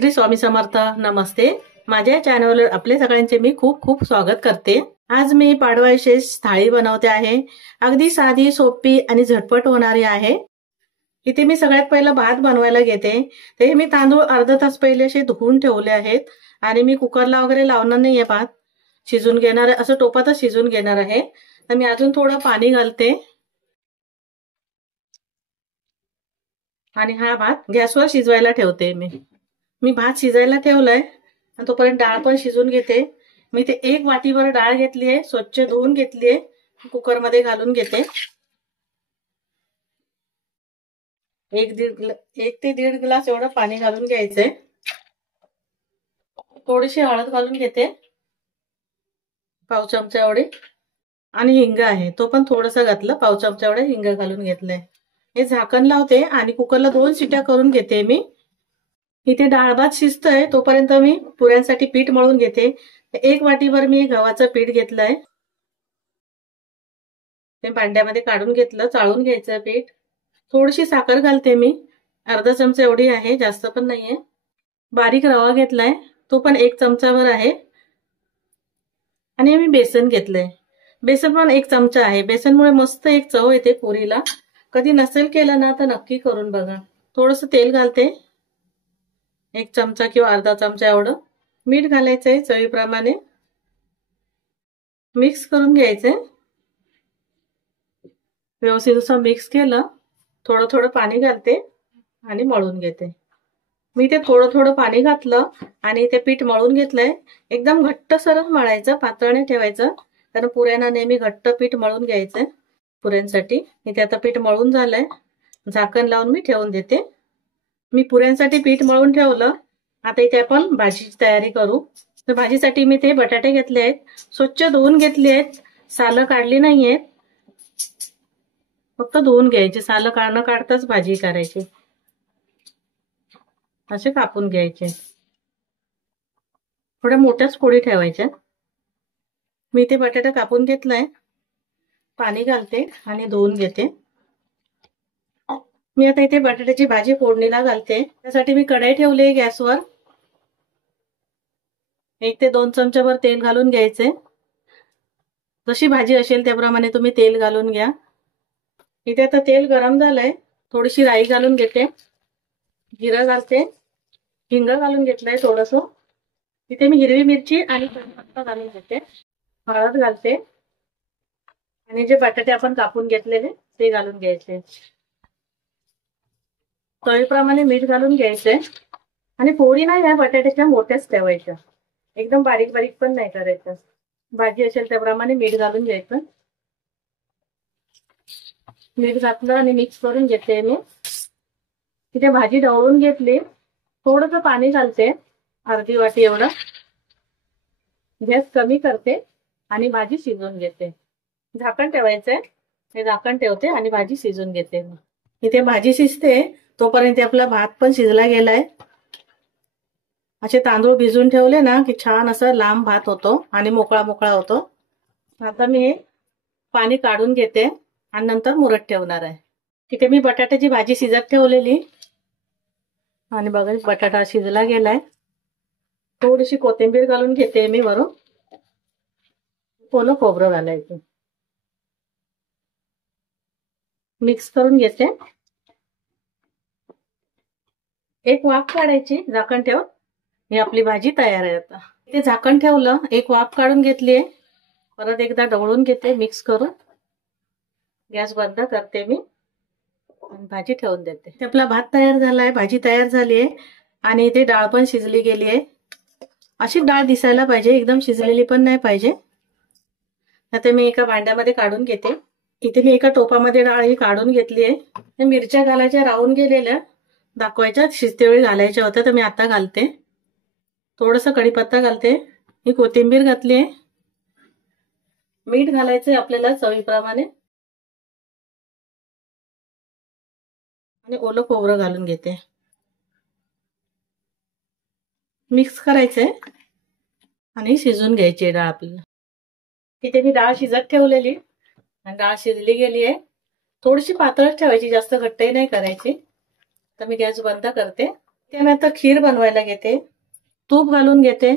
श्री स्वामी समर्थ. नमस्ते. माझ्या चॅनलवर आपले सगळ्यांचे मी खूप खूप स्वागत करते. आज मी पाडवा विशेष थाळी बनवते आहे. अगदी साधी, सोपी आणि झटपट होणारी आहे. इथे मी सगळ्यात पहिला भात बनवायला घेते. ते मी तांदूळ अर्धा तास पहिले असे धुवून ठेवले आहेत आणि मी कुकरला वगैरे लावणार नाहीये. भात शिजून घेणार, असं टोपातच शिजून घेणार आहे. तर मी अजून थोडं पाणी घालते आणि हा भात गॅसवर शिजवायला ठेवते. मी भात शिजायला ठेवलाय आणि तोपर्यंत डाळ पण शिजून घेते. मी ते 1 वाटीभर डाळ घेतली आहे, स्वच्छ धुवून घेतली आहे, कुकर मध्ये घालून घेते. 1 ते 1.5 ग्लास एवढं पाणी घालून घ्यायचंय. थोडीशी हळद घालून घेते, पाव चमचा एवढी, आणि हिंग आहे तो पण थोडंसं घातलं, पाव चमचा एवढं हिंग घालून घेतलंय. हे झाकण लावते आणि कुकरला 2 शिट्या करून घेते. मी इथे डाळ भात शिजतोय तोपर्यंत मी पुऱ्यांसाठी पीठ मळून घेते. 1 वाटीभर मी गव्हाचं पीठ घेतलंय, ते भांड्यामध्ये काढून घेतलं. चाळून घ्यायचं पीठ. थोडीशी साखर घालते मी, अर्धा चमचा एवढी आहे, जास्त पण नाहीये. बारीक रवा घेतलाय, तो पण 1 चमचाभर आहे. आणि मी बेसन घेतलंय, बेसन पण 1 चमचा आहे. बेसनमुळे मस्त एक चव येते पुरीला. कधी नसेल केलं ना तर नक्की करून बघा. थोडंसं तेल घालते, 1 चमचा किंवा अर्धा चमचा एवढं. मीठ घालायचंय चवीप्रमाणे. मिक्स करून घ्यायचंय. व्यवस्थित असं मिक्स केलं. थोडं थोडं पाणी घालते आणि मळून घेते. मी ते थोडं थोडं पाणी घातलं आणि ते पीठ मळून घेतलंय. एकदम घट्ट सरळ मळायचं, पातळ नाही ठेवायचं, कारण पुऱ्यांना नेहमी घट्ट पीठ मळून घ्यायचंय पुऱ्यांसाठी. इथे आता पीठ मळून झालंय, झाकण लावून मी ठेवून देते. मी पुऱ्यांसाठी पीठ मळून ठेवलं. आता इथे आपण भाजीची तयारी करू. तर भाजीसाठी मी ते बटाटे घेतले आहेत, स्वच्छ धुवून घेतले आहेत, सालं काढली नाहीयेत, फक्त धुवून घ्यायचे. सालं काढताच भाजी करायची. असे कापून घ्यायचे, थोड्या मोठ्याच फोडी ठेवायच्या. मी ते बटाटा कापून घेतलाय, पाणी घालते आणि धुवून घेते. मी आता इथे बटाट्याची भाजी फोडणीला घालते. त्यासाठी मी कढई ठेवली आहे गॅसवर. 1 ते 2 चमचाभर तेल घालून घ्यायचे. जशी भाजी असेल त्याप्रमाणे तुम्ही तेल घालून घ्या. इथे आता तेल गरम झालंय, थोडीशी राई घालून घेते, जिरं घालते, हिंग घालून घेतलंय थोडस. इथे मी हिरवी मिरची आणि कढीपत्ता घालून घेते, हळद घालते आणि जे बटाटे आपण कापून घेतलेले ते घालून घ्यायचे. चवीप्रमाणे मीठ घालून घ्यायचंय. आणि फोडी नाही या बटाट्याच्या मोठ्याच ठेवायच्या, एकदम बारीक बारीक पण नाही करायचं. भाजी असेल त्याप्रमाणे मीठ घालून घ्यायचं. मीठ घातलं आणि मिक्स करून घेते. मी इथे भाजी ढवळून घेतली, थोडंसं पाणी घालते, अर्धी वाटी एवढं. गॅस कमी करते आणि भाजी शिजवून घेते. झाकण ठेवायचंय, हे झाकण ठेवते आणि भाजी शिजवून घेते. इथे भाजी शिजते तोपर्यंत आपला भात पण शिजला गेलाय. असे तांदूळ भिजून ठेवले ना की छान असा लांब भात होतो आणि मोकळा मोकळा होतो. आता मी पाणी काढून घेते आणि नंतर मुरत ठेवणार आहे. तिथे मी बटाट्याची भाजी शिजत ठेवलेली आणि बघा बटाटा शिजला गेलाय. थोडीशी कोथिंबीर घालून घेते मी वरून. ओलं खोबरं घालायचं, मिक्स करून घेते. 1 वाफ काढायची, झाकण ठेव. ही आपली भाजी तयार आहे. आता ते झाकण ठेवलं, 1 वाफ काढून घेतलीये. परत एकदा ढवळून घेते मिक्स करून. गॅस बंद करते मी आणि भाजी ठेवून देते. आपला भात तयार झालाय, भाजी तयार झालीये आणि इथे डाळ पण शिजली गेली आहे. अशी डाळ दिसायला पाहिजे, एकदम शिजलेली पण नाही पाहिजे. आता मी एका भांड्यामध्ये काढून घेते. इथे मी एका टोपामध्ये डाळ ही काढून घेतली आहे. मिरच्या घालायच्या राहून गेलेल्या, दाखवायच्या, शिजते वेळी घालायच्या होत्या, तर मी आता घालते. थोडंसं कढीपत्ता घालते, ही कोथिंबीर घातली आहे. मीठ घालायचंय आपल्याला चवीप्रमाणे आणि ओलं खोबरं घालून घेते. मिक्स करायचंय आणि शिजून घ्यायची डाळ आपल्याला. इथे मी डाळ शिजत ठेवलेली आणि डाळ शिजली गेली आहे. थोडीशी पातळच ठेवायची, जास्त घट्टही नाही करायची. तर मी गॅस बंद करते त्यानंतर खीर बनवायला घेते. तूप घालून घेते.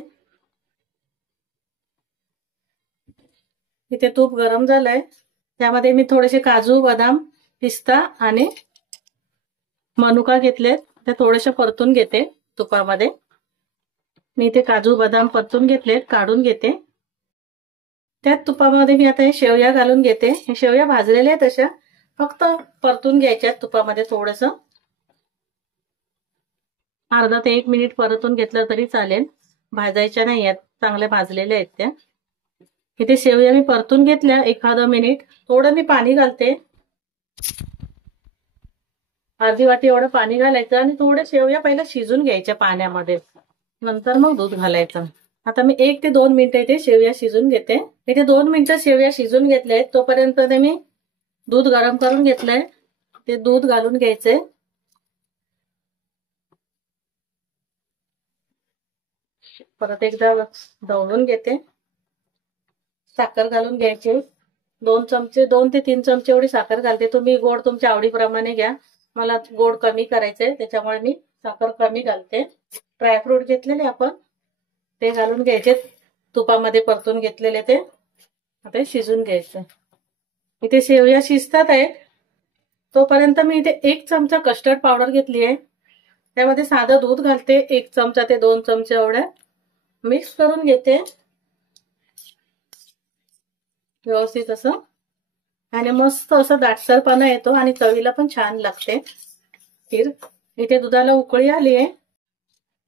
इथे तूप गरम झालंय. त्यामध्ये मी थोडेसे काजू, बदाम, पिस्ता आणि मनुका घेतलेत. ते थोडेसे परतून घेते तुपामध्ये. मी इथे काजू, बदाम परतून घेतलेत, काढून घेते. त्याच तुपामध्ये मी आता हे शेवया घालून घेते. हे शेवया भाजलेल्या आहेत अशा, फक्त परतून घ्यायच्या तुपामध्ये थोडंसं. अर्धा ते 1 मिनिट परतून घेतलं तरी चालेल, भाजायच्या नाही आहेत, चांगल्या भाजलेल्या आहेत त्या. इथे शेवया मी परतून घेतल्या 1 मिनिट. थोडं मी पाणी घालते, अर्धी वाटी एवढं पाणी घालायचं आणि थोडे शेवया पहिला शिजून घ्यायच्या पाण्यामध्ये, नंतर मग दूध घालायचं. आता मी 1 ते 2 मिनिटं इथे शेवया शिजून घेते. इथे 2 मिनिटं शेवया शिजून घेतल्या आहेत. तोपर्यंत मी दूध गरम करून घेतलंय, ते दूध घालून घ्यायचंय. परत एकदा ढवळून घेते. साखर घालून घ्यायची. 2 ते 3 चमचे एवढी साखर घालते. तुम्ही गोड तुमच्या आवडीप्रमाणे घ्या. मला गोड कमी करायचंय, त्याच्यामुळे मी साखर कमी घालते. ड्रायफ्रूट घेतलेले आपण, ते घालून घ्यायचे तुपामध्ये परतून घेतलेले. ते आता शिजून घ्यायचं. इथे शेवया शिजतात आहेत, तोपर्यंत मी इथे 1 चमचा कस्टर्ड पावडर घेतली आहे. त्यामध्ये साधं दूध घालते, 1 चमचा ते 2 चमचे एवढ्या. मिक्स करून घेते व्यवस्थित असं, आणि मस्त असं दाटसरपणा येतो आणि चवीला पण छान लागते खीर. इथे दुधाला उकळी आली आहे.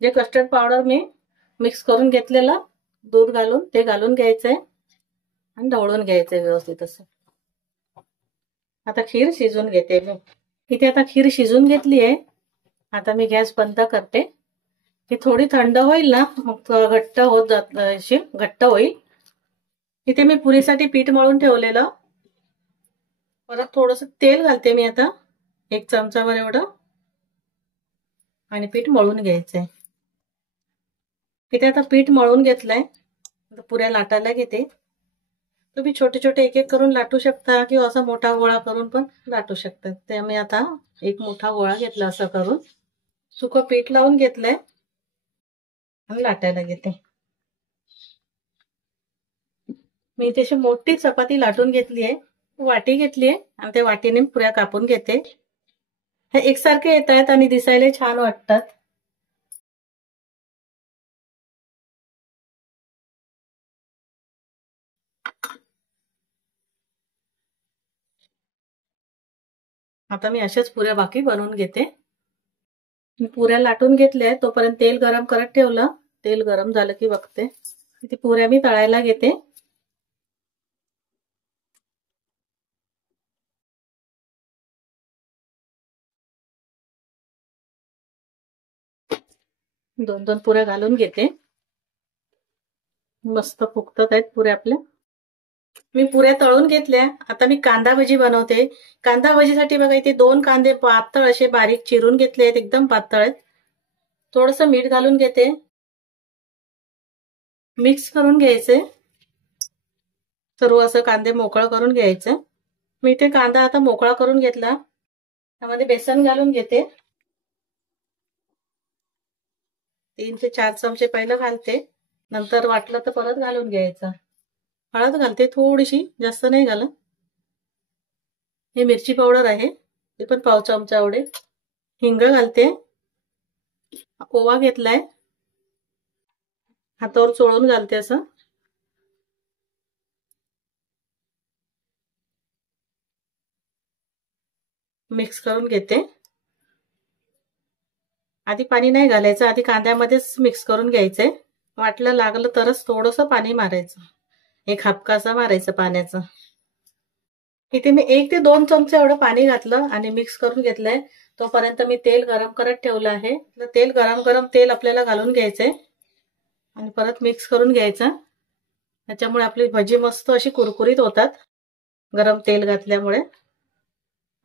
जे कस्टर्ड पावडर मी मिक्स करून घेतलेलं दूध घालून, ते घालून घ्यायचंय आणि ढवळून घ्यायचंय व्यवस्थित असं. आता खीर शिजून घेते मी. इथे आता खीर शिजून घेतली आहे. आता मी गॅस बंद करते. ही थोडी थंड होईल ना, मग घट्ट होत जात, अशी घट्ट होईल. इथे मी पुरीसाठी पीठ मळून ठेवलेलं. परत थोडंसं तेल घालते मी आता, 1 चमचाभर एवढं, आणि पीठ मळून घ्यायचंय. इथे आता पीठ मळून घेतलंय. पुऱ्या लाटायला घेते. तुम्ही छोटे छोटे एक एक करून लाटू शकता, किंवा असा मोठा गोळा करून पण लाटू शकता. ते मी आता एक मोठा गोळा घेतला असं करून, सुकं पीठ लावून घेतलंय आणि लाटायला घेते. मी इथे अशी मोठी चपाती लाटून घेतली आहे. वाटी घेतली आहे आणि त्या वाटीने पुऱ्या कापून घेते. हे एकसारखे येत आहेत आणि दिसायला छान वाटतात. आता मी अशाच पुऱ्या बाकी बनवून घेते. पुऱ्या लाटून घेतल्या, तोपर्यंत तेल गरम करत ठेवलं. तेल गरम झालं की बघते. इथे पुऱ्या मी तळायला घेते. दोन दोन पुऱ्या घालून घेते. मस्त फुगतात आहेत पुऱ्या आपल्या. मी पुऱ्या तळून घेतल्या. आता मी कांदा भजी बनवते. कांदा भजीसाठी बघा, इथे 2 कांदे पातळ असे बारीक चिरून घेतले आहेत, एकदम पातळ आहेत. थोडंसं मीठ घालून घेते. मिक्स करून घ्यायचे. सर्व असं कांदे मोकळं करून घ्यायचं. मी इथे कांदा आता मोकळा करून घेतला. त्यामध्ये बेसन घालून घेते. 3 ते 4 चमचे पहिलं घालते, नंतर वाटलं तर परत घालून घ्यायचं. हळद घालते थोडीशी, जास्त नाही घालत. हे मिरची पावडर आहे, ते पण पाव चमचा एवढे. हिंग घालते. ओवा घेतलाय, हातावर चोळून घालते असं. मिक्स करून घेते. आधी पाणी नाही घालायचं, आधी कांद्यामध्येच मिक्स करून घ्यायचंय. वाटलं लागलं तरच थोडंसं पाणी मारायचं, 1 हापकासा मारायचं पाण्याचं. इथे मी 1 ते 2 चमचे एवढं पाणी घातलं आणि मिक्स करून घेतलंय. तोपर्यंत मी तेल गरम करत ठेवलं आहे. तेल गरम तेल आपल्याला घालून घ्यायचंय आणि परत मिक्स करून घ्यायचं. त्याच्यामुळे आपली भजी मस्त अशी कुरकुरीत होतात, गरम तेल घातल्यामुळे.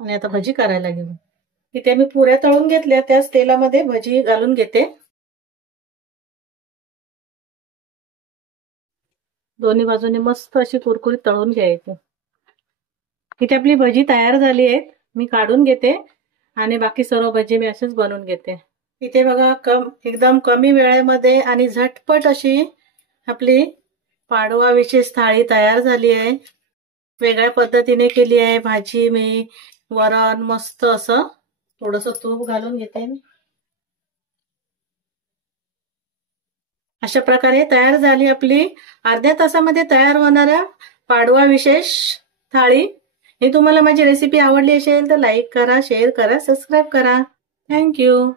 आणि आता भजी करायला घेऊ. इथे मी पुऱ्या तळून घेतल्या, त्याच तेलामध्ये भजी घालून घेते. दोन्ही बाजूने मस्त अशी कुरकुरीत तळून घ्यायची. इथे आपली भजी तयार झाली आहे. मी काढून घेते आणि बाकी सर्व भजी मी असेच बनवून घेते. इथे बघा एकदम कमी वेळेमध्ये आणि झटपट अशी आपली पाडवा विशेष थाळी तयार झाली आहे. वेगळ्या पद्धतीने केली आहे भाजी मी. वरण मस्त असं थोडंसं तूप घालून घेते मी. अशा प्रकारे तयार झाली आपली अर्ध्या तासामध्ये तयार होणाऱ्या पाडवा विशेष थाळी. ही तुम्हाला माझी रेसिपी आवडली असेल तर लाईक करा, शेअर करा, सबस्क्राईब करा. थँक्यू.